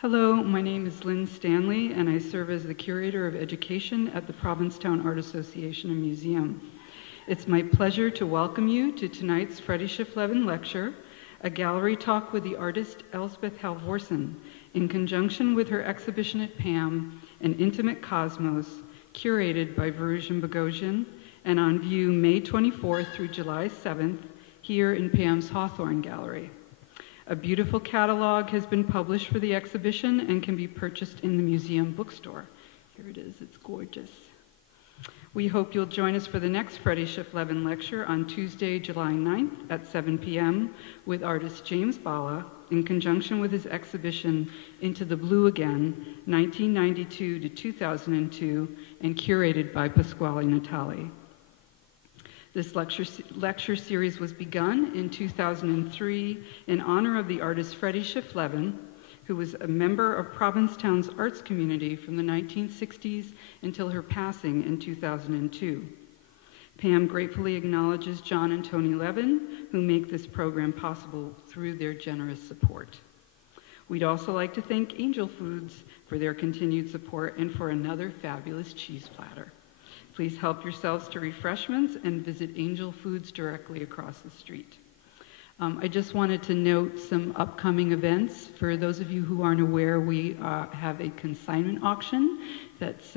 Hello, my name is Lynn Stanley, and I serve as the Curator of Education at the Provincetown Art Association and Museum. It's my pleasure to welcome you to tonight's Freddie Schiffleben Lecture, a gallery talk with the artist Elspeth Halvorsen, in conjunction with her exhibition at PAAM, An Intimate Cosmos, curated by Varujan Boghosian, and on view May 24th through July 7th, here in PAAM's Hawthorne Gallery. A beautiful catalog has been published for the exhibition and can be purchased in the museum bookstore. Here it is, it's gorgeous. We hope you'll join us for the next Freddie Schiffleben lecture on Tuesday, July 9th at 7 p.m. with artist James Bala in conjunction with his exhibition Into the Blue Again, 1992 to 2002, and curated by Pasquale Natali. This lecture series was begun in 2003 in honor of the artist Freddie Schiffleben, who was a member of Provincetown's arts community from the 1960s until her passing in 2002. PAAM gratefully acknowledges John and Tony Levin, who make this program possible through their generous support. We'd also like to thank Angel Foods for their continued support and for another fabulous cheese platter. Please help yourselves to refreshments and visit Angel Foods directly across the street. I just wanted to note some upcoming events. For those of you who aren't aware, we have a consignment auction that's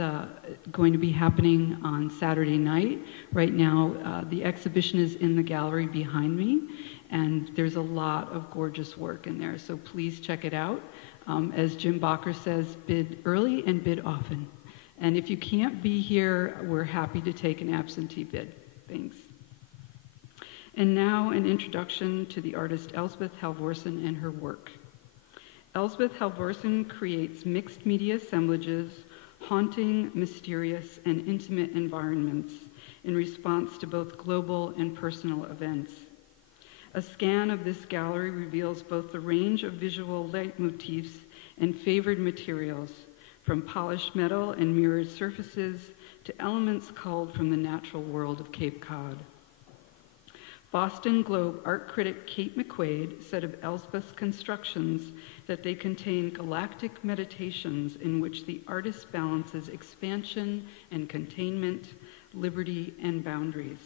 going to be happening on Saturday night. Right now, the exhibition is in the gallery behind me, and there's a lot of gorgeous work in there, so please check it out. As Jim Bacher says, bid early and bid often. And if you can't be here, we're happy to take an absentee bid. Thanks. And now an introduction to the artist Elspeth Halvorsen and her work. Elspeth Halvorsen creates mixed media assemblages, haunting, mysterious, and intimate environments in response to both global and personal events. A scan of this gallery reveals both the range of visual leitmotifs and favored materials, from polished metal and mirrored surfaces to elements culled from the natural world of Cape Cod. Boston Globe art critic Cate McQuaid said of Elspeth's constructions that they contain galactic meditations in which the artist balances expansion and containment, liberty and boundaries.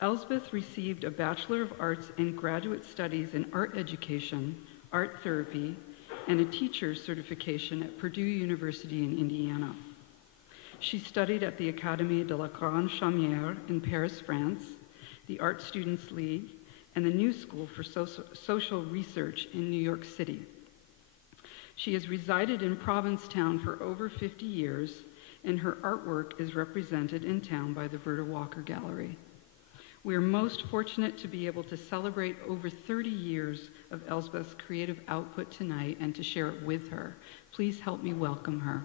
Elspeth received a Bachelor of Arts in Graduate Studies in Art Education, Art Therapy, and a teacher's certification at Purdue University in Indiana. She studied at the Académie de la Grande Chaumière in Paris, France, the Art Students League, and the New School for Social Research in New York City. She has resided in Provincetown for over 50 years, and her artwork is represented in town by the Verda Walker Gallery. We are most fortunate to be able to celebrate over 30 years of Elspeth's creative output tonight and to share it with her. Please help me welcome her.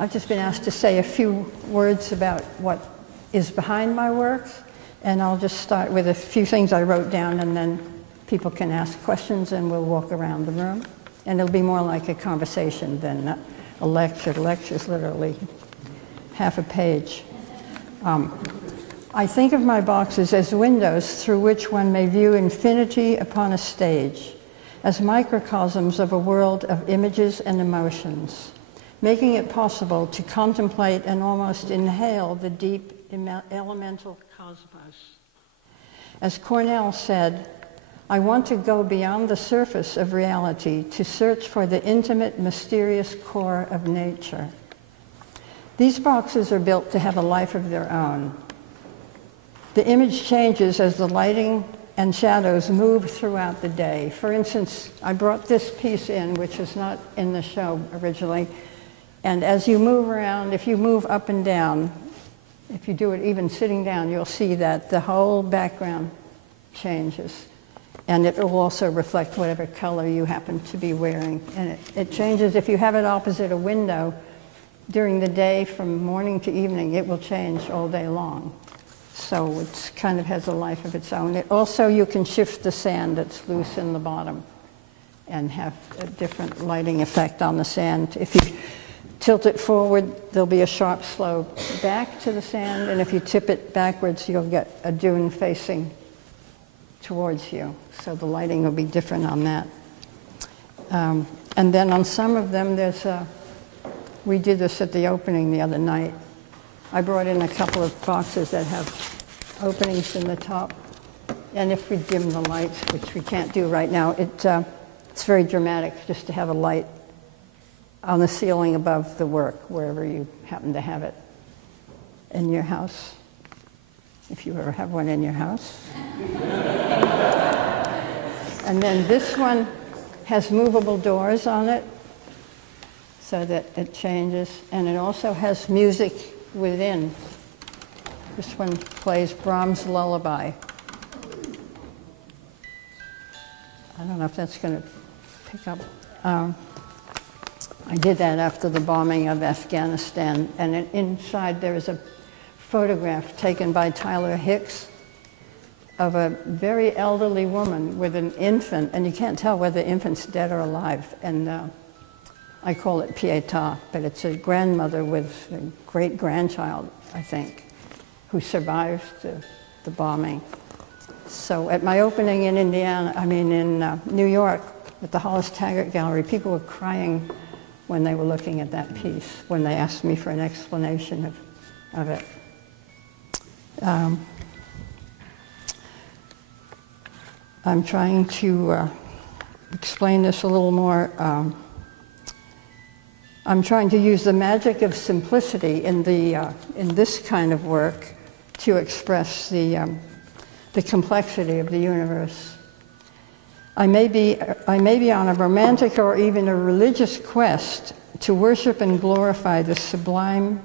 I've just been asked to say a few words about what is behind my work, and I'll just start with a few things I wrote down, and then people can ask questions and we'll walk around the room. And it'll be more like a conversation than a lecture. The lecture is literally half a page. I think of my boxes as windows through which one may view infinity upon a stage, as microcosms of a world of images and emotions, making it possible to contemplate and almost inhale the deep elemental cosmos. As Cornell said, I want to go beyond the surface of reality to search for the intimate, mysterious core of nature. These boxes are built to have a life of their own. The image changes as the lighting and shadows move throughout the day. For instance, I brought this piece in, which was not in the show originally, and as you move around, if you move up and down, if you do it even sitting down, you'll see that the whole background changes. And it will also reflect whatever color you happen to be wearing. And it changes. If you have it opposite a window, during the day from morning to evening, it will change all day long. So it kind of has a life of its own. It also, you can shift the sand that's loose in the bottom and have a different lighting effect on the sand. If you tilt it forward, there'll be a sharp slope back to the sand, and if you tip it backwards, you'll get a dune facing towards you. So the lighting will be different on that. And then on some of them, we did this at the opening the other night. I brought in a couple of boxes that have openings in the top. And if we dim the lights, which we can't do right now, it's very dramatic just to have a light on the ceiling above the work, wherever you happen to have it in your house, if you ever have one in your house. And then this one has movable doors on it so that it changes, and it also has music within. This one plays Brahms Lullaby. I don't know if that's going to pick up. I did that after the bombing of Afghanistan, and inside there is a photograph taken by Tyler Hicks of a very elderly woman with an infant, and you can't tell whether the infant's dead or alive. And I call it Pietà, but it's a grandmother with a great-grandchild, I think, who survived the bombing. So at my opening in in New York, at the Hollis Taggart Gallery, people were crying when they were looking at that piece, when they asked me for an explanation of it. I'm trying to explain this a little more. I'm trying to use the magic of simplicity in this kind of work to express the complexity of the universe. I may be on a romantic or even a religious quest to worship and glorify the sublime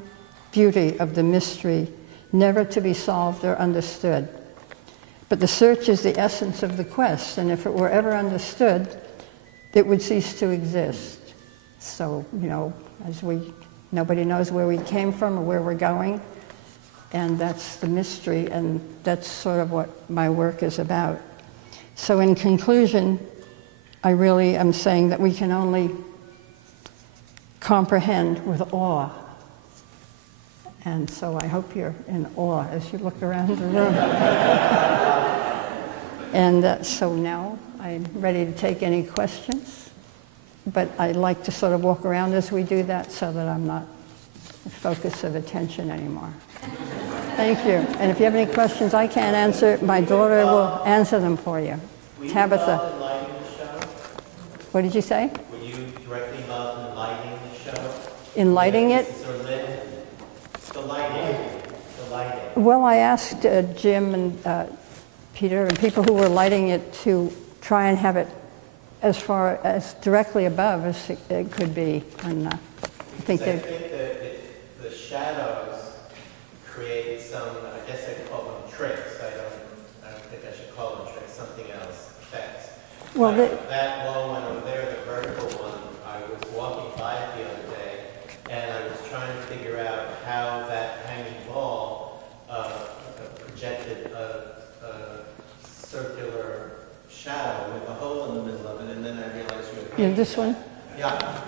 beauty of the mystery, never to be solved or understood. But the search is the essence of the quest, and if it were ever understood, it would cease to exist. So, nobody knows where we came from or where we're going, and that's the mystery, and that's sort of what my work is about. So in conclusion, I really am saying that we can only comprehend with awe. And so I hope you're in awe as you look around the room. And so now I'm ready to take any questions, but I'd like to sort of walk around as we do that so that I'm not the focus of attention anymore. Thank you. And if you have any questions I can't answer, my daughter will answer them for you. Tabitha. Lighting the show? What did you say? Were you directly involved in lighting the show? In lighting it? The lighting. Well, I asked Jim and Peter and people who were lighting it to try and have it as far as directly above as it could be. And I think the shadows create some, I guess I could call them tricks. I don't think I should call them tricks, something else, effects. Well, that long one over there, the vertical one, I was walking by it the other day, and I was trying to figure out how that hanging ball projected a circular shadow with a hole in the middle of it, and then I realized you had painted this one? Yeah,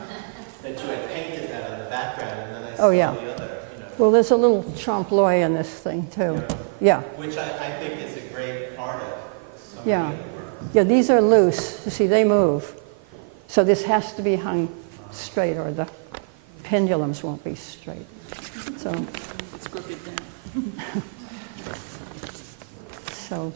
that you had painted that on the background, and then I saw Oh, yeah. the other. Well, there's a little trompe-l'oeil in this thing, too. Yeah. Which I think is a great part of some Yeah. of the work. Yeah, these are loose. You see, they move. So this has to be hung straight, or the pendulums won't be straight. So, Let's go get down. so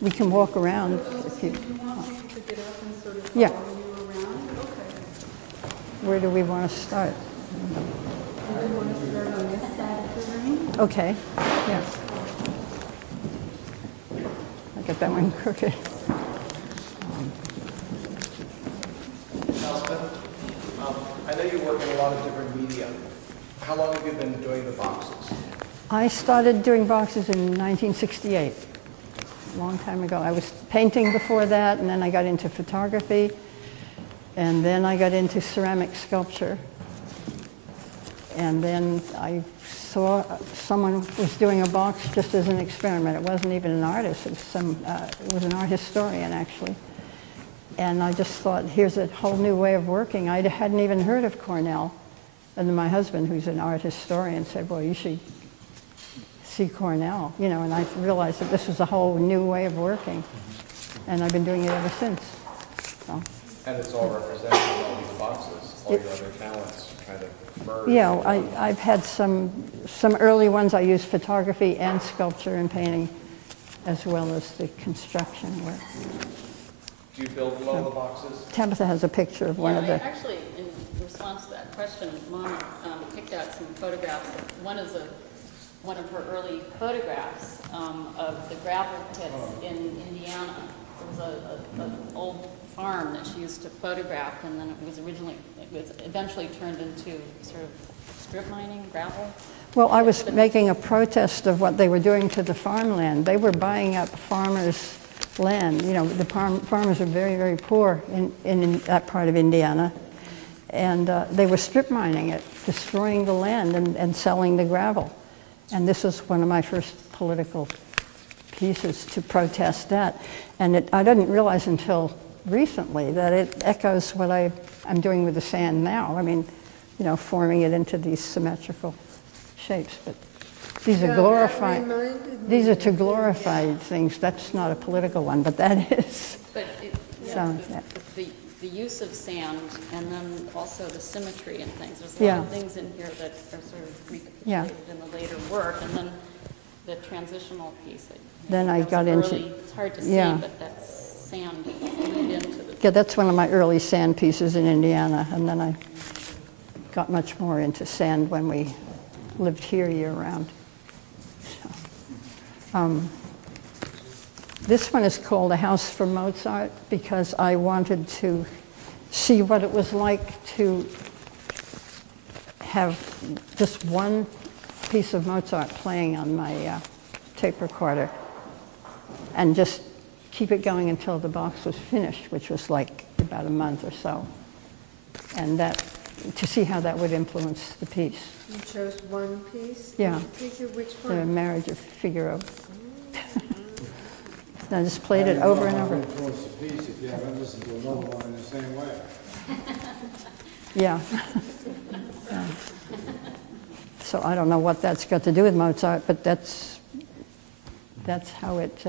we can walk around if you Do you want me to get up and sort of Yeah. follow you around? Okay. Where do we want to start? Do you want to start on this side of the room? Okay. Yeah. I got that one crooked. Elspeth, I know you work in a lot of different media. How long have you been doing the boxes? I started doing boxes in 1968, a long time ago. I was painting before that, and then I got into photography, and then I got into ceramic sculpture. And then I saw someone was doing a box just as an experiment. It wasn't even an artist. It was an art historian, actually. And I just thought, here's a whole new way of working. I hadn't even heard of Cornell. And then my husband, who's an art historian, said, well, you should see Cornell, you know, and I realized that this was a whole new way of working. And I've been doing it ever since. So. And it's all represented in all these boxes, all your other talents kind of merged. Yeah, I've had some early ones. I used photography and sculpture and painting, as well as the construction work. Do you build all the boxes? Tabitha has a picture of one of the... Actually, in response to that question, Mom picked out some photographs. One is one of her early photographs of the gravel pits in Indiana. It was an old farm that she used to photograph, and then it was eventually turned into sort of strip mining, gravel. Well, I was making a protest of what they were doing to the farmland. They were buying up farmers' land. You know, the farmers are very, very poor in that part of Indiana. And they were strip mining it, destroying the land and selling the gravel. And this was one of my first political pieces to protest that. And I didn't realize until recently that it echoes what I'm doing with the sand now. I mean, you know, forming it into these symmetrical shapes. But these are glorified. These are to glorify things. That's not a political one, but that is. But the use of sand, and then also the symmetry and things. There's a lot of things in here that are sort of recapitulated in the later work, and then the transitional piece. Then I got into. It's hard to see, but that's sand glued into the. Yeah, that's one of my early sand pieces in Indiana, and then I got much more into sand when we lived here year-round. So, this one is called A House for Mozart because I wanted to see what it was like to have just one piece of Mozart playing on my tape recorder and just keep it going until the box was finished, which was like about a month or so. And that, to see how that would influence the piece. You chose one piece? Yeah. Which The one? Marriage of Figaro. I just played it over and over. Influence the piece if you haven't listened to another one in the same way. Yeah. Yeah. So I don't know what that's got to do with Mozart, but that's how it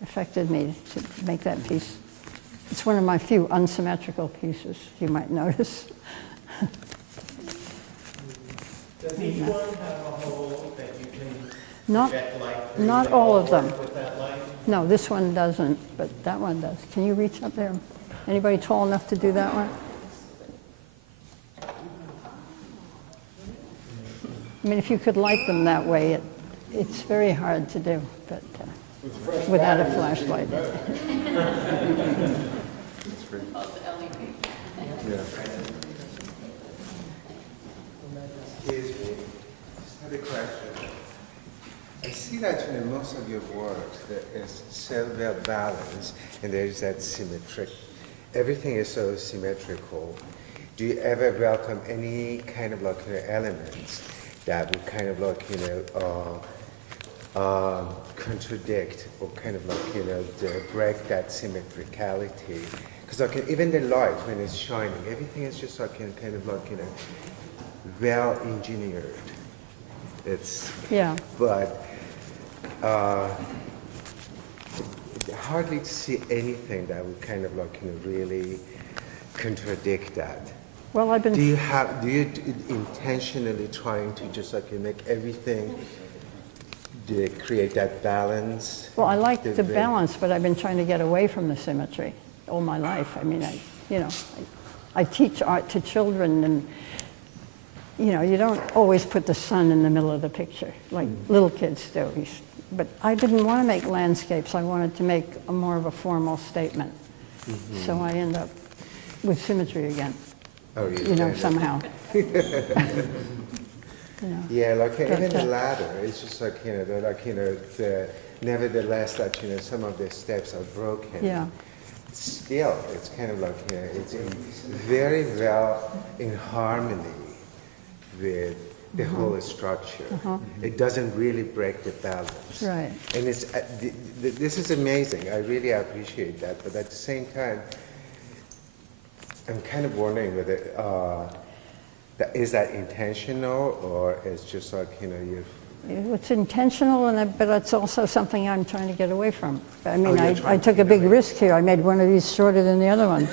affected me to make that piece. It's one of my few unsymmetrical pieces, you might notice. Does each one have a hole that you can Not, project light through? not They all of them. work with that light? No, this one doesn't, but that one does. Can you reach up there? Anybody tall enough to do that one? I mean, if you could light them that way, it's very hard to do, but without a flashlight. Oh, the LED. Yeah. Excuse me, just had a question. I see that in most of your works there is so well balanced and there is that symmetry. Everything is so symmetrical. Do you ever welcome any kind of like elements that would kind of like contradict or kind of like break that symmetricality? Because like even the light when it's shining, everything is just like kind of like well engineered. It's but hardly to see anything that would kind of like really contradict that. Well, I've been. Do you intentionally trying to just like make everything create that balance? Well, I like the balance, but I've been trying to get away from the symmetry all my life. I mean, I teach art to children, and you don't always put the sun in the middle of the picture like little kids do. But I didn't want to make landscapes. I wanted to make more of a formal statement. Mm-hmm. So I end up with symmetry again. Oh, yeah. Somehow. Yeah, like even the ladder, it's just like, nevertheless that, some of the steps are broken. Yeah. Still, it's kind of like, it's very well in harmony with the whole structure. It doesn't really break the balance. Right. And it's, this is amazing. I really appreciate that. But at the same time, I'm kind of wondering whether Is that intentional, or it's just like, you know, you're... It's intentional, but it's also something I'm trying to get away from. I mean, you're I trying to took a get big away. risk here. I made one of these shorter than the other one.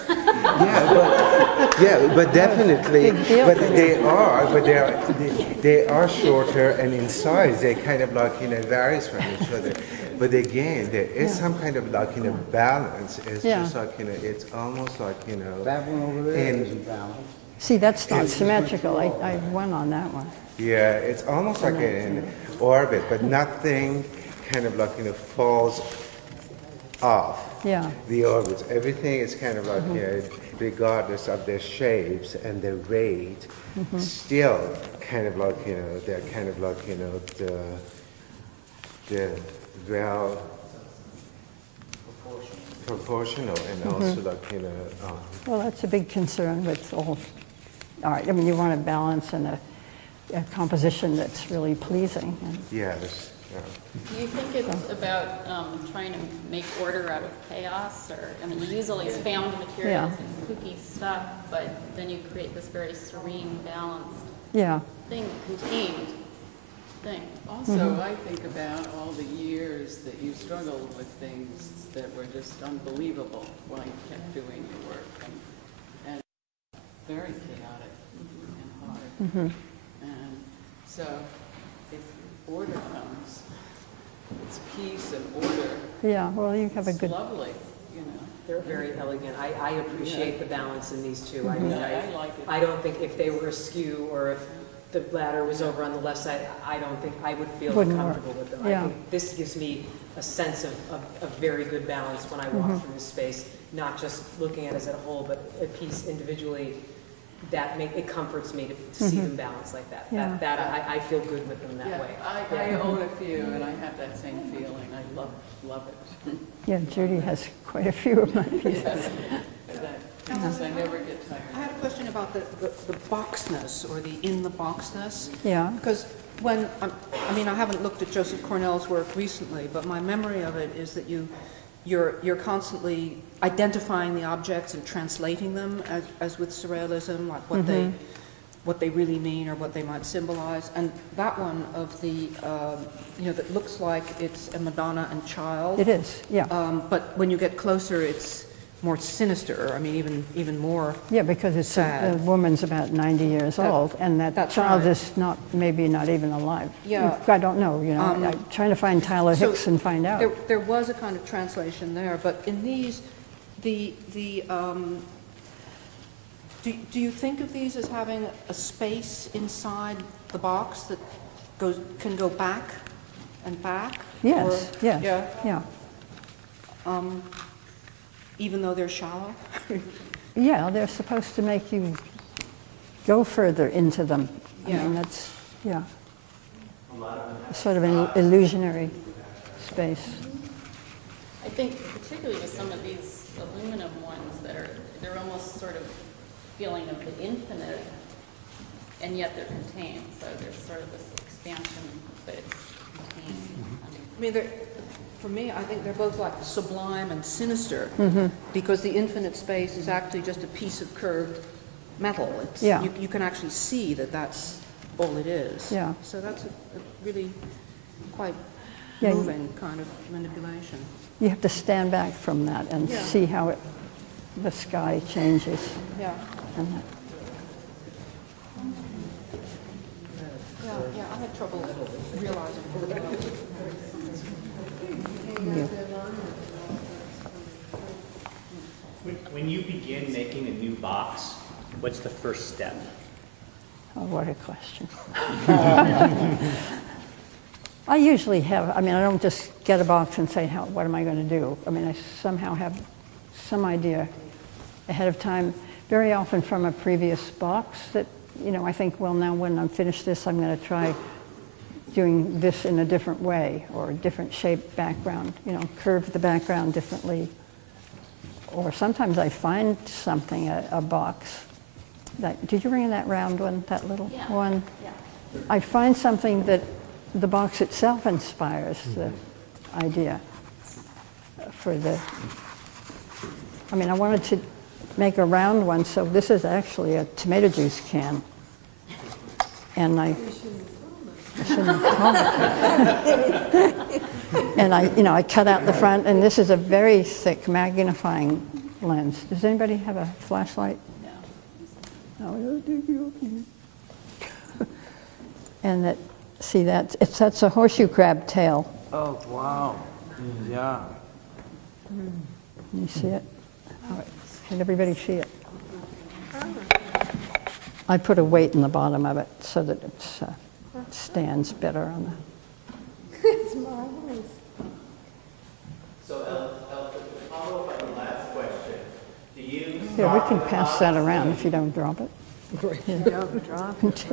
Yeah, but definitely, Big deal but for you. they are shorter, and in size they kind of like, you know, varies from each other. But again, there is some kind of like, you know, balance. It's Yeah. just like, you know, it's almost like, you know, That one over there And- isn't balanced. See, that's not symmetrical. I won on that one. yeah, it's almost like an orbit, but nothing kind of like, you know, falls off Yeah. the orbits. Everything is kind of like, you know, regardless of their shapes and their weight, still kind of like, you know, they're kind of like, you know, the well proportional and also like, you know, Well, that's a big concern with all art. I mean, you want a balance and a composition that's really pleasing. And yes. Do you think it's about trying to make order out of chaos? Or, I mean, you use all these found materials and kooky stuff, but then you create this very serene, balanced yeah. thing, contained thing. Also, I think about all the years that you struggled with things that were just unbelievable while you kept doing your work, and very chaotic and hard. And so, if order comes, it's peace and order. Yeah, well, you have a It's good... lovely, you know. They're very elegant. I appreciate the balance in these two. I mean, Yeah, I like it. I don't think if they were askew or if the ladder was over on the left side, I don't think I would feel Wouldn't work. comfortable with them. Yeah. I think this gives me a sense of very good balance when I walk through this space, not just looking at it as a whole, but a piece individually. It comforts me to see them balanced like that. Yeah. I feel good with them that Yeah, way. I own a few, and I have that same feeling. I love it. Yeah, Judy has quite a few of my pieces. Because I never get I tired. had a question about the boxness or the in the boxness. Yeah. Because when, I mean, I haven't looked at Joseph Cornell's work recently, but my memory of it is that you're constantly identifying the objects and translating them as with surrealism, like what they really mean or what they might symbolize. And that one of the, that looks like it's a Madonna and Child. It is, yeah. But when you get closer, it's more sinister. I mean, even more. Yeah, because it's the woman's about 90 years old, and that child is maybe not even alive. Yeah. I don't know, you know. I'm trying to find Tyler Hicks and find out. There was a kind of translation there, but in these, do you think of these as having a space inside the box that can go back and back? Yes, Or, yes, yeah. Even though they're shallow? Yeah, they're supposed to make you go further into them. Yeah. I mean, that's, sort of an illusionary space. I think particularly with some of these aluminum ones they're almost sort of feeling of the infinite, and yet they're contained. So there's sort of this expansion, but it's contained. I mean, for me, I think they're both like sublime and sinister, because the infinite space is actually just a piece of curved metal. You can actually see that that's all it is. Yeah. So that's a really quite Yeah, moving kind of manipulation. You have to stand back from that and see how the sky changes. Yeah. And that. Yeah, I had trouble realizing. When you begin making a new box, what's the first step? Oh, what a question. I usually I don't just get a box and say, what am I going to do? I mean, I somehow have some idea ahead of time, very often from a previous box that, I think, well, now when I'm finished this, I'm going to try doing this in a different way, or a different shape background, curve the background differently. Or sometimes I find something, a box. Did you bring in that round one, that little one? Yeah. I find something that the box itself inspires the idea for I wanted to make a round one, so this is actually a tomato juice can. and I shouldn't call it. And I cut out the front, and this is a very thick magnifying lens. Does anybody have a flashlight? No. And that's a horseshoe crab tail. Oh, wow. Yeah. Can you see it? All right. Can everybody see it? I put a weight in the bottom of it so that it stands better on the... It's marvelous. So, Elspeth, to follow up on the last question, do you Yeah, we can pass that around if you don't drop it. You don't drop it.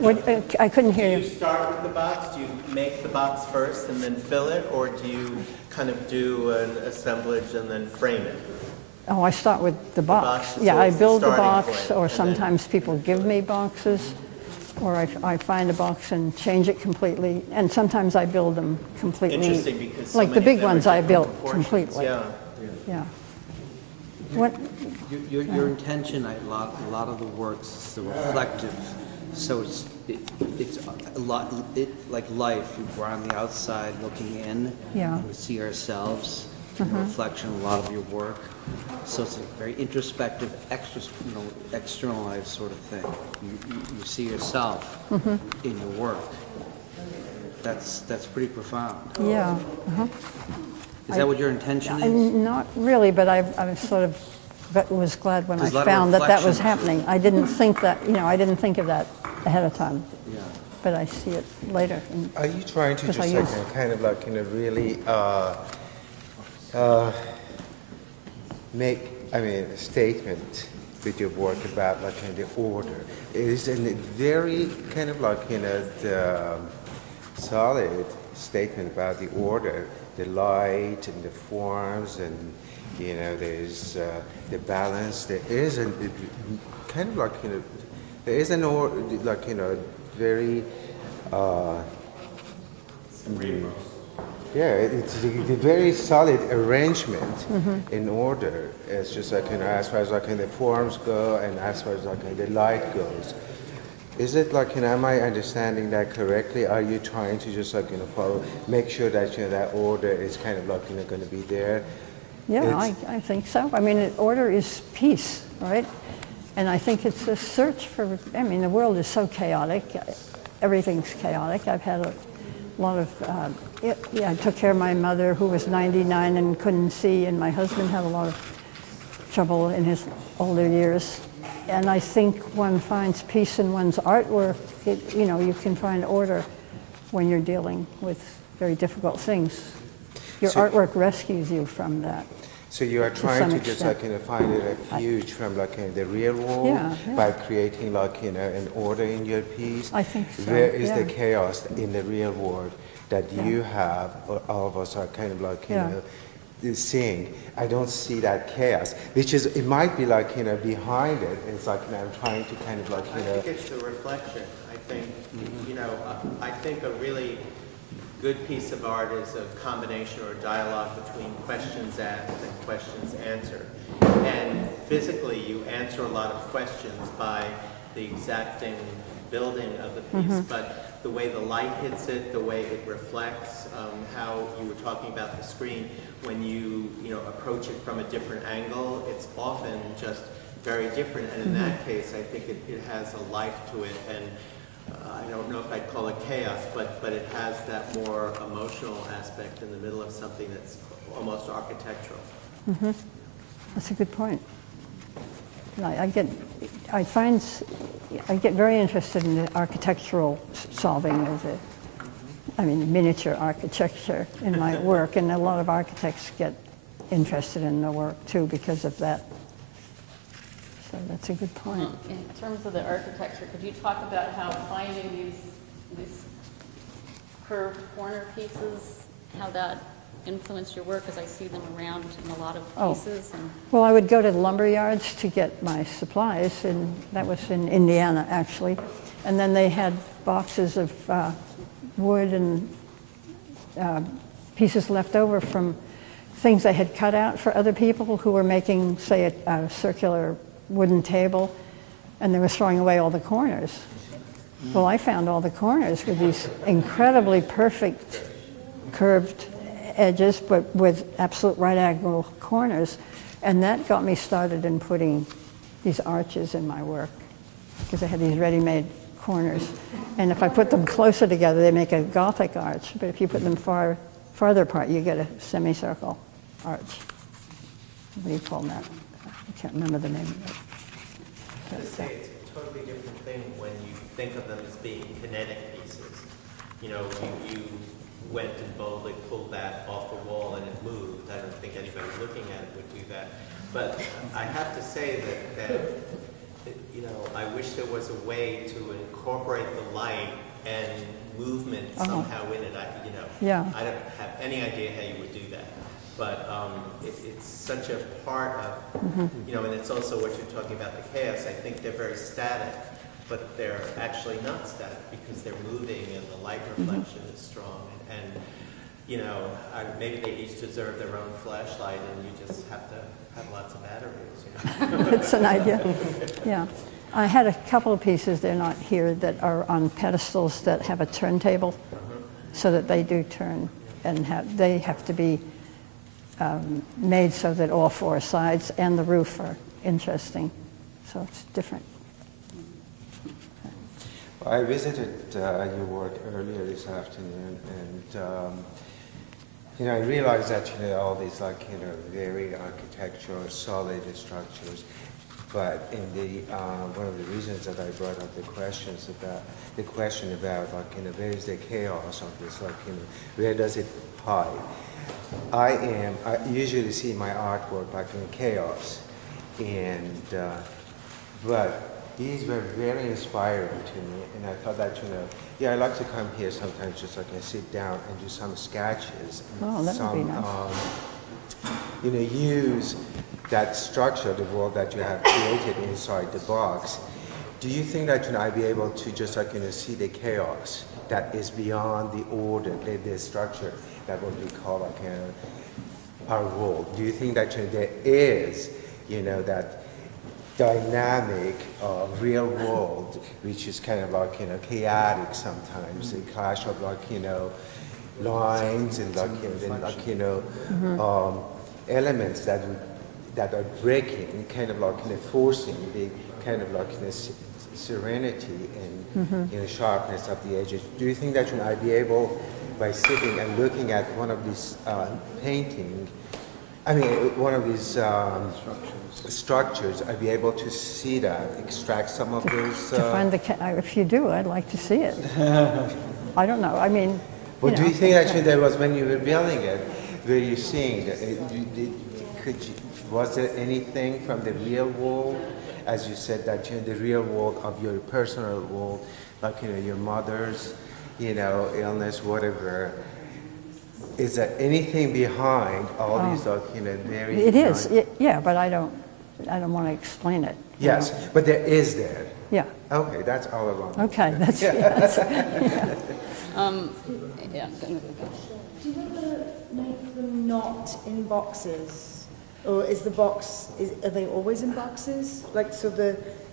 What, I couldn't hear Do you start with the box? Do you make the box first and then fill it? Or do you kind of do an assemblage and then frame it? Oh, I start with the box. box, Yeah, so I it's the build the starting box, point, or and sometimes people give me boxes, or I find a box and change it completely, and sometimes I build them completely. Interesting, because so like the many big of them are ones I different built proportions. completely. Yeah. Yeah. What? Your intention, a lot of the works is the reflective. So it's a lot like life. We're on the outside looking in. Yeah. And we see ourselves in the reflection of a lot of your work. So it's a very introspective, externalized sort of thing. You see yourself in your work. That's pretty profound. Yeah. Is that what your intention is? Not really, but I sort of was glad when I There's a lot of found that was reflection. happening. I didn't think that, I didn't think of that ahead of time. Yeah. But I see it later. Are you trying to just really make, a statement with your work about the order? It is a very solid statement about the order, the light and the forms, and there's the balance. There is a there is an order, very it's a very solid arrangement in order. It's just as far as the forms go, and as far as the light goes. Is it am I understanding that correctly? Are you trying to just follow, make sure that that order is going to be there? Yeah, I think so. Order is peace, right? And I think it's a search for, the world is so chaotic. Everything's chaotic. I've had a lot of, I took care of my mother who was 99 and couldn't see, and my husband had a lot of trouble in his older years. And I think one finds peace in one's artwork. You can find order when you're dealing with very difficult things. Your artwork rescues you from that. So you are trying to just find a refuge from the real world by creating an order in your piece. I think so. Where is the chaos in the real world that you have, or all of us are seeing? I don't see that chaos, which is, it might be behind it. It's I'm trying to I think it's the reflection. I think, I think a really good piece of art is a combination or a dialogue between questions asked and questions answered. And physically, you answer a lot of questions by the exacting building of the piece, but the way the light hits it, the way it reflects, how you were talking about the screen, when you approach it from a different angle, it's often just very different. And in that case, I think it has a life to it. And I don't know if I'd call it chaos, but it has that more emotional aspect in the middle of something that's almost architectural. That's a good point. I get very interested in the architectural solving of miniature architecture in my work, and a lot of architects get interested in the work too because of that. So that's a good point. In terms of the architecture, could you talk about how finding these curved corner pieces, how that influenced your work, because I see them around in a lot of pieces? Well, I would go to the lumber yards to get my supplies, and that was in Indiana, actually. And then they had boxes of wood and pieces left over from things they had cut out for other people who were making, say, a circular wooden table, and they were throwing away all the corners. Well, I found all the corners with these incredibly perfect curved edges, but with absolute right angle corners. And that got me started in putting these arches in my work, because I had these ready-made corners. And if I put them closer together, they make a Gothic arch. But if you put them farther apart, you get a semicircle arch. What do you call that? I can't remember the name of it. I just say it's a totally different thing when you think of them as being kinetic pieces. You know, you went and boldly pulled that off the wall and it moved. I don't think anybody looking at it would do that. But I have to say that you know, I wish there was a way to incorporate the light and movement somehow in it. I don't have any idea how you would do that. But it's such a part of, you know, and it's also what you're talking about, the chaos. I think they're very static, but they're actually not static because they're moving and the light reflection is strong. And you know, maybe they each deserve their own flashlight and you just have to have lots of batteries. You know? That's an idea. Yeah. I had a couple of pieces, they're not here, that are on pedestals that have a turntable so that they do turn, and they have to be made so that all four sides and the roof are interesting. So it's different. I visited your work earlier this afternoon, and you know, I realized that, you know, all these, like, you know, very architectural, solid structures. But in the one of the reasons that I brought up the question about, like, you know, where is the chaos of this, like, you know, where does it hide? I usually see my artwork like in chaos, and but these were very inspiring to me, and I thought that, you know, yeah, I like to come here sometimes just so I can sit down and do some sketches. Oh, that would be nice. You know, use that structure, the world that you have created inside the box. Do you think that, you know, I'd be able to just, like, you know, see the chaos that is beyond the order, the structure that what we call, like, you know, our world? Do you think that, you know, there is, you know, that dynamic real world, which is kind of like, you know, chaotic sometimes, a clash of, like, you know, lines and, like, you know, then, like, you know, elements that are breaking, kind of like, you know, forcing the kind of like, you know, serenity and, you know, sharpness of the edges. Do you think that, you know, I'd be able, by sitting and looking at one of these one of these structures, I'd be able to see that, extract some of those? To find if you do, I'd like to see it. I don't know. I mean, well, do you think actually there was, when you were building it, were you seeing that? Was there anything from the real world, as you said, that, you know, the real world of your personal world, like, you know, your mother's, you know, illness, whatever? Is there anything behind all these, like, you know, very? It is, yeah, but I don't want to explain it. Yes, but there is there. Yeah. Okay, that's all I want. Okay, that's yes. Yeah. Yeah. Do you ever make them not in boxes? Or is the box, are they always in boxes? Like, so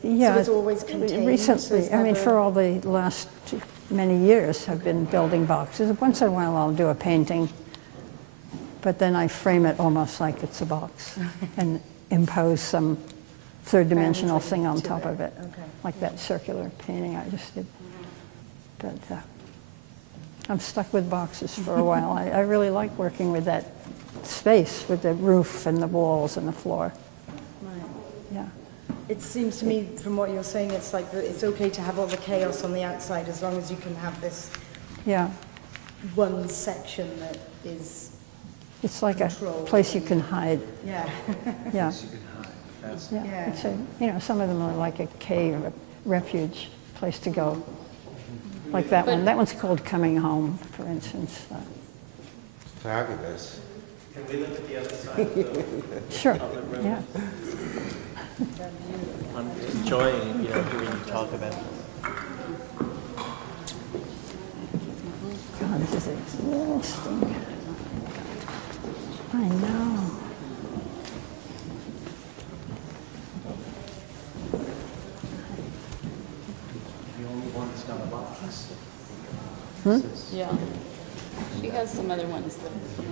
it's always contained? Recently, so I mean, for all the last many years, I've been building boxes. Once in a while, I'll do a painting, but then I frame it almost like it's a box and impose some third-dimensional thing on top of it, like that circular painting I just did. But I'm stuck with boxes for a while. I really like working with that space, with the roof and the walls and the floor. Right. Yeah. It seems to me, from what you're saying, it's like it's okay to have all the chaos on the outside as long as you can have this one section that is It's like controlled. a place you can hide. Yeah. Yeah. Yeah. It's you know, some of them are like a cave, a refuge place to go. Like that one. That one's called Coming Home, for instance. Fabulous. Can we look at the other side of the Sure. of the room? Yeah. I'm enjoying, you know, hearing you talk about this. God, this is exhausting. I know. The only one that's not pieces. Yeah. She has some other ones that, yeah.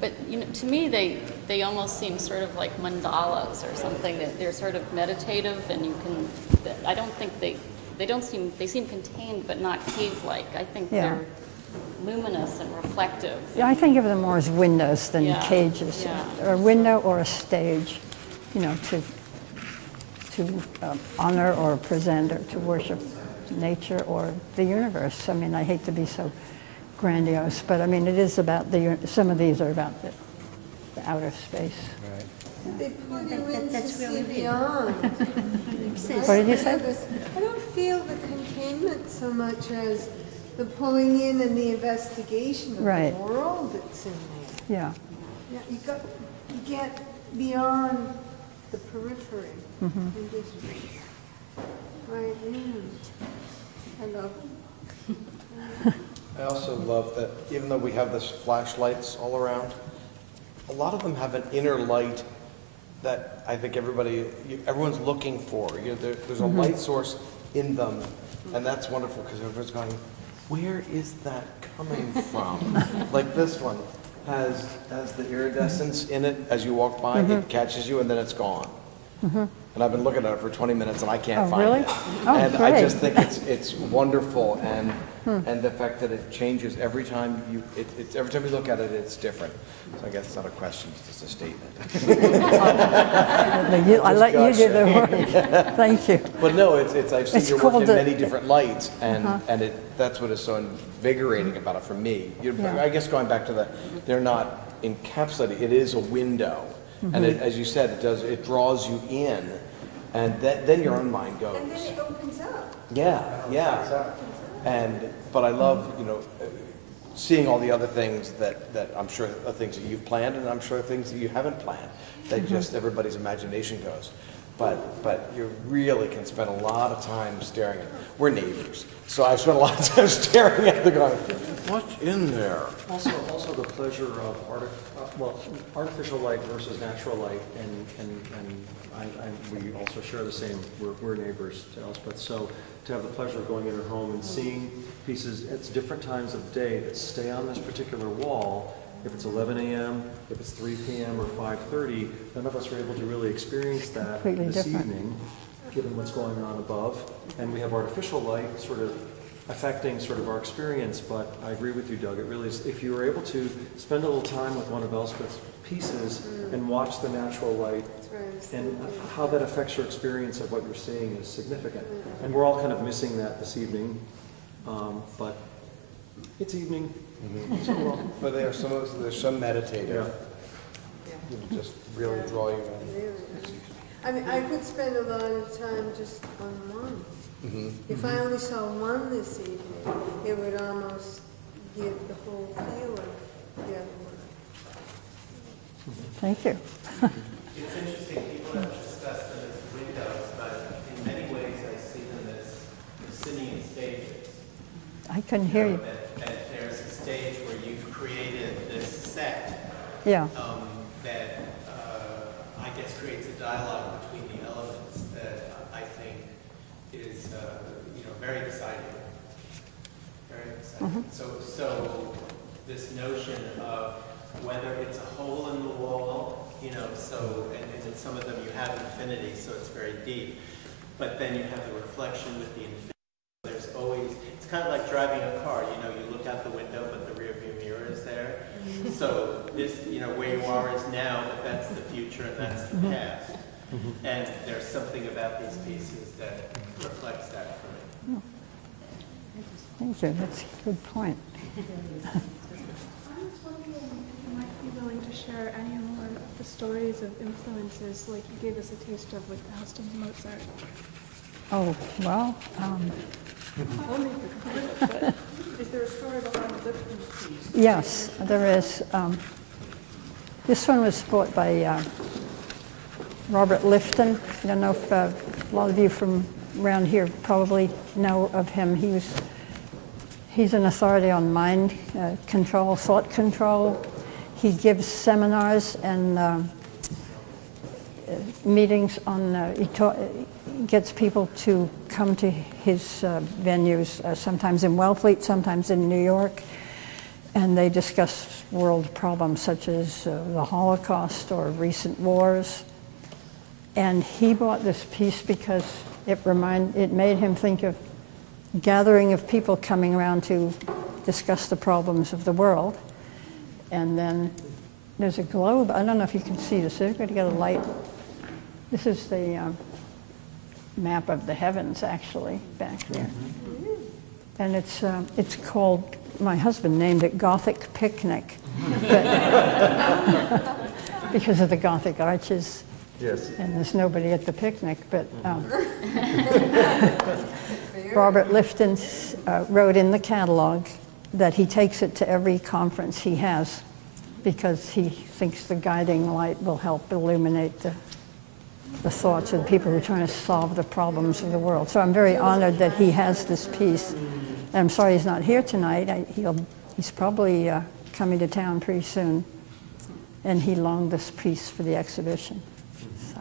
But, you know, to me, they almost seem sort of like mandalas or something, that they're sort of meditative, and you can, I don't think they seem contained but not cave-like. I think they're luminous and reflective. Yeah, I think of them more as windows than cages, or a window or a stage, you know, to honor or present or to worship nature or the universe. I mean, I hate to be so grandiose, but I mean, it is about some of these are about the outer space. Right. Yeah. They pull you in to see beyond. What did you say? I don't feel the containment so much as the pulling in and the investigation of the world that's in there. Yeah. Yeah, you get beyond the periphery. And just right in. I love it. I also love that even though we have this flashlights all around, a lot of them have an inner light that I think everyone's looking for. You know, there's a light source in them, and that's wonderful because everyone's going, where is that coming from? Like this one has the iridescence in it as you walk by, it catches you and then it's gone. And I've been looking at it for 20 minutes and I can't find it. And great. I just think it's wonderful, and the fact that it changes every time every time you look at it, it's different. So I guess it's not a question, it's just a statement. I let you do the work. Thank you. But no, I've seen your work in many different lights, and that's what is so invigorating about it for me. I guess going back to they're not encapsulated, it is a window. And as you said, it draws you in, and then your own mind goes. And then it opens up. Yeah. But I love, seeing all the other things that I'm sure are things that you've planned, and I'm sure things that you haven't planned. That just everybody's imagination goes. But you really can spend a lot of time staring at it. We're neighbors, so I've spent a lot of time staring at the going, what's in there? Also the pleasure of artificial light versus natural light, and we also share the same. We're neighbors to Elspeth, so to have the pleasure of going in her home and seeing pieces at different times of day that stay on this particular wall. If it's 11 a.m., if it's 3 p.m. or 5:30, none of us are able to really experience that this evening, given what's going on above. And we have artificial light sort of affecting sort of our experience, but I agree with you, Doug. It really is, if you were able to spend a little time with one of Elspeth's pieces and watch the natural light, and how that affects your experience of what you're seeing is significant. And we're all kind of missing that this evening, but it's evening. So but there's some meditative. Just really draw you in. I mean, I could spend a lot of time just on one. If I only saw one this evening, it would almost give the whole feel of the other one. Thank you. It's interesting, people have discussed them as windows, but in many ways I see them as proscenium stages. I couldn't hear you. That there's a stage where you've created this set Yeah. that I guess creates a dialogue between the elements that I think is very exciting. Very exciting. So this notion of whether it's a hole in the wall, and in some of them you have infinity, so it's very deep. But then you have the reflection with the infinity. There's always, it's kind of like driving a car, you look out the window, but the rear view mirror is there. So this, where you are is now, but that's the future and that's the past. And there's something about these pieces that reflects that for me. Thank you. That's a good point. I was wondering if you might be willing to share any more of the stories of influences like you gave us a taste of with Faust and Mozart. Oh, well. Only if but is there a story behind the Lifton's piece? Yes, there is. This one was bought by Robert Lifton. I don't know if a lot of you from around here probably know of him. He's an authority on mind control, thought control. He gives seminars, and meetings on, gets people to come to his venues, sometimes in Wellfleet, sometimes in New York, and they discuss world problems such as the Holocaust or recent wars. And he bought this piece because it made him think of a gathering of people coming around to discuss the problems of the world. And then there's a globe. I don't know if you can see this. They're going to get a light. This is the map of the heavens, actually, back there. And it's called, my husband named it Gothic Picnic, because of the Gothic arches. Yes. And there's nobody at the picnic, but Robert Lifton wrote in the catalog that he takes it to every conference he has because he thinks the guiding light will help illuminate the thoughts of the people who are trying to solve the problems of the world. So I'm very honored that he has this piece. And I'm sorry he's not here tonight. He's probably coming to town pretty soon. And he loaned this piece for the exhibition. So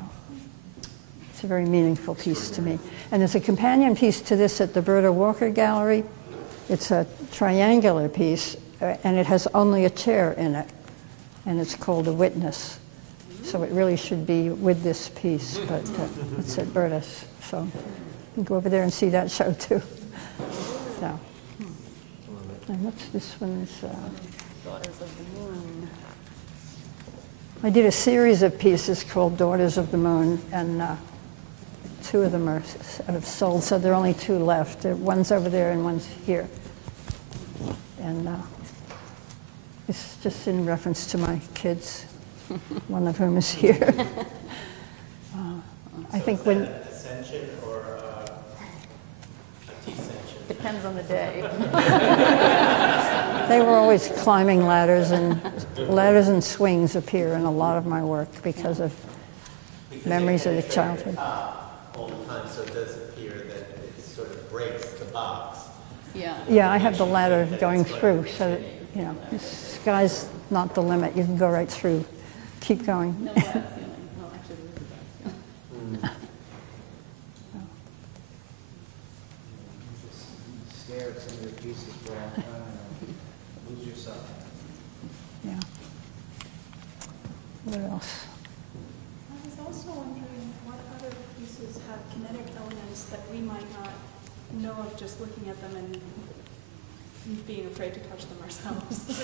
it's a very meaningful piece to me. And there's a companion piece to this at the Berta Walker Gallery. It's a triangular piece, and it has only a chair in it. And it's called A Witness. So it really should be with this piece, but it's at Berta's. So you can go over there and see that show too. So, and what's this one's? Daughters of the Moon. I did a series of pieces called Daughters of the Moon, and 2 of them have sold, so there are only 2 left. One's over there and one's here. And it's just in reference to my kids, one of whom is here. I think when... Ascension or descension? Depends on the day. They were always climbing ladders and swings appear in a lot of my work because of memories of the childhood. All the time, so it does appear that it sort of breaks the box. Yeah. Yeah, I have the ladder going through so that, you know, the sky's not the limit. You can go right through. Keep going. No bad feeling. Well, actually, there is a bad feeling. Stare at some of your pieces for a long time and lose yourself. Yeah. What else? I was also wondering what other pieces have kinetic elements that we might not know of just looking at them and being afraid to touch them ourselves.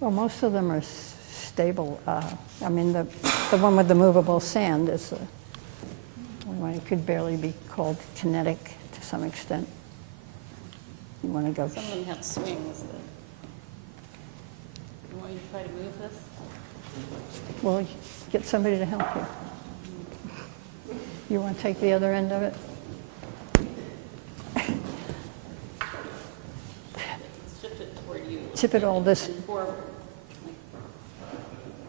Well, most of them are stable. I mean, the one with the movable sand is one it could barely be called kinetic to some extent. You want to go? Some of them have swings. You want me to try to move this? Well, get somebody to help you. You want to take the other end of it? Shift it toward you. Tip it all this. And forward.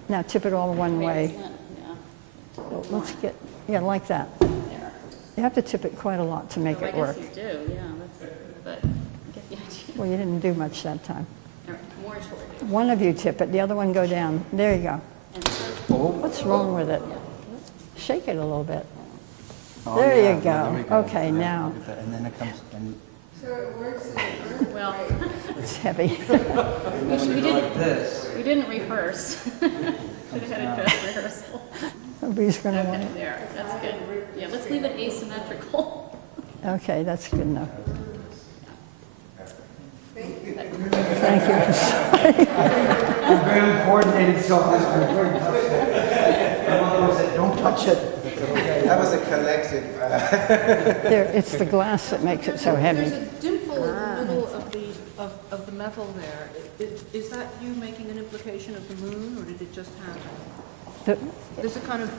Now tip it all one way. Yeah. Well, let's get, yeah, like that. There. You have to tip it quite a lot to make Oh, it work. I guess you do, yeah. But I get the idea. Well, you didn't do much that time. All right, more toward you. One of you tip it, the other one go down. There you go. What's wrong with it? Shake it a little bit. Oh, There yeah, you go. Okay, now. And then it comes, and So it works in Well, it's heavy. we didn't rehearse. Should have had a dress rehearsal. Nobody's going to want Okay, it. there, that's good. Yeah, let's leave it asymmetrical. Okay, that's good enough. Thank you. Thank you. Very coordinated, so I was very touched. My mother said, don't touch it. That was a collective. There, it's the glass that makes it so heavy. There's a dimple in the middle of the metal there. Is that you making an implication of the moon, or did it just happen? There's a kind of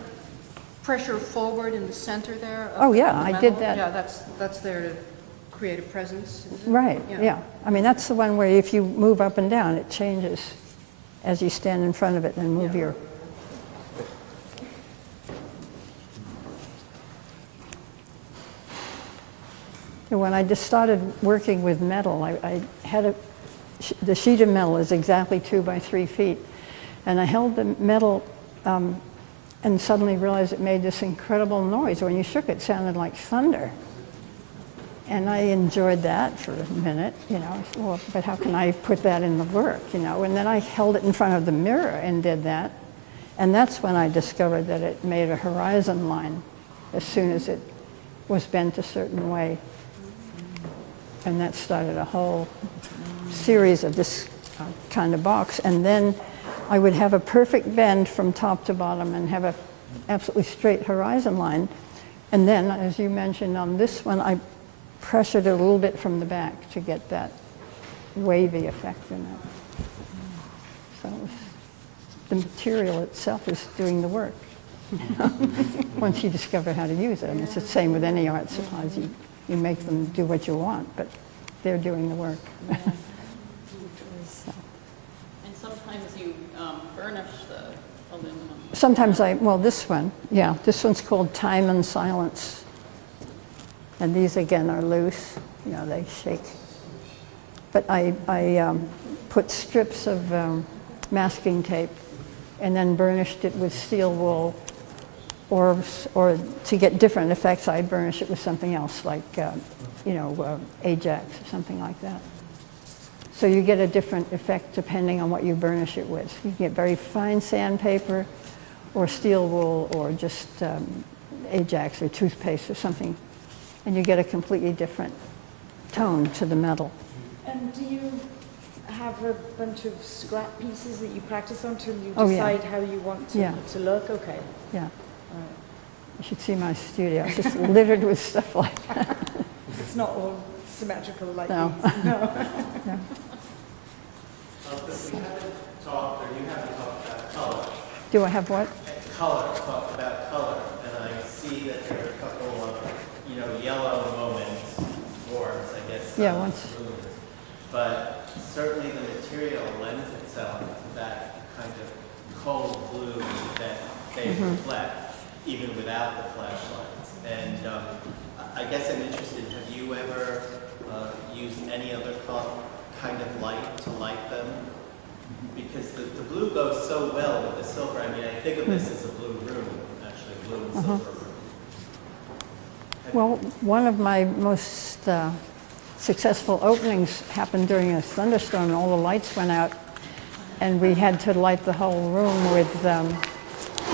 pressure forward in the center there. Oh, yeah, the I metal. did that. Yeah, that's there to create a presence. Is it? Right, yeah. I mean, that's the one where if you move up and down, it changes as you stand in front of it and move your... When I just started working with metal, I had the sheet of metal is exactly 2 by 3 feet. And I held the metal and suddenly realized it made this incredible noise. When you shook it, it sounded like thunder. And I enjoyed that for a minute, you know. I said, well, but how can I put that in the work, you know? And then I held it in front of the mirror and did that. And that's when I discovered that it made a horizon line as soon as it was bent a certain way. And that started a whole series of this kind of box. And then I would have a perfect bend from top to bottom and have a absolutely straight horizon line. And then, as you mentioned on this one, I pressured it a little bit from the back to get that wavy effect in it. So it was, the material itself is doing the work. Once you discover how to use it. And it's the same with any art supplies. You make them do what you want, but they're doing the work. So. And sometimes you burnish the aluminum. Sometimes well, this one, yeah, this one's called Time and Silence. And these, again, are loose. You know, they shake. But I put strips of masking tape and then burnished it with steel wool. Or to get different effects, I'd burnish it with something else, like, you know, Ajax or something like that. So you get a different effect depending on what you burnish it with. You get very fine sandpaper, or steel wool, or just Ajax or toothpaste or something. And you get a completely different tone to the metal. And do you have a bunch of scrap pieces that you practice on till you Oh, decide yeah. how you want to, Yeah. to look? Okay. Yeah. Right. You should see my studio. It's just littered with stuff like that. It's not all symmetrical like No. these. No. No. We haven't talked, or you haven't talked about color. Do I have what? Color, talked about color, and I see that there are a couple of, you know, yellow moments, warms, I guess. Yeah, once. But certainly the material lends itself to that kind of cold blue that they reflect, even without the flashlights. And I guess I'm interested, have you ever used any other kind of light to light them? Because the blue goes so well with the silver. I mean, I think of this as a blue room, actually, a blue and silver room. Well, one of my most successful openings happened during a thunderstorm, and all the lights went out, and we had to light the whole room with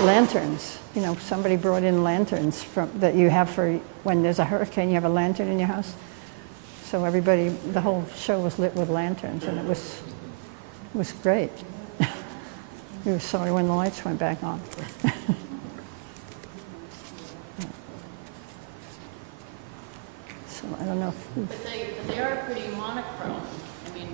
lanterns. You know, somebody brought in lanterns that you have for when there's a hurricane, you have a lantern in your house. So everybody, the whole show was lit with lanterns, and it was great. We were sorry when the lights went back on. So I don't know if... But they are pretty monochrome. I mean,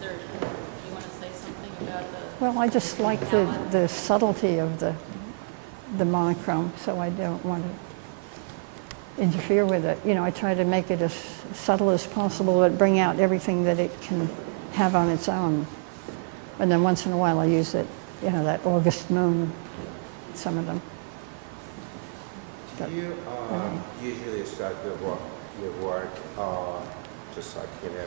do you want to say something about the... Well, I just like the subtlety of the monochrome, so I don't want to interfere with it. You know, I try to make it as subtle as possible, but bring out everything that it can have on its own. And then once in a while I use it, you know, that August moon, some of them. Do you usually start your work just like, you know,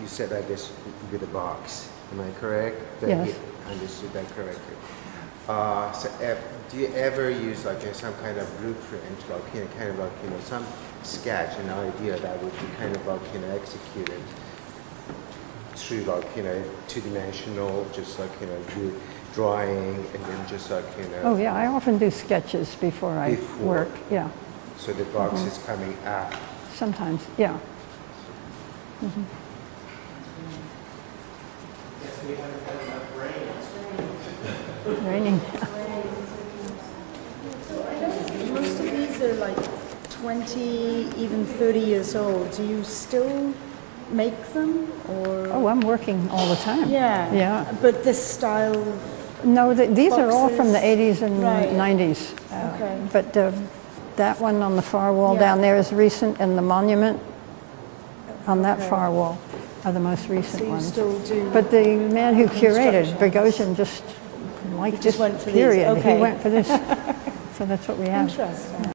you said I guess with a box, am I correct? Yes. I understood that correctly. So do you ever use like some kind of blueprint, like, you know, kind of like, you know, some sketch, an idea that would be kind of like, you know, executed through like, you know, two-dimensional, just like, you know, you drawing and then just like, you know. Oh yeah, I often do sketches before I work, yeah. So the box is coming after. Sometimes, yeah. Yes, we haven't had enough rain. Raining. So I know most of these are like 20, even 30 years old. Do you still make them, or? Oh, I'm working all the time. Yeah. Yeah. But this style. No, these are all boxes? from the 80s and Right. 90s. Okay. But that one on the far wall Yeah. down there is recent, and the monument on that Okay. far wall are the most recent So you ones. still do But the man who curated, constructions. Boghosian, just liked He this just went for these, period. okay. He went for this. So that's what we have. Interesting.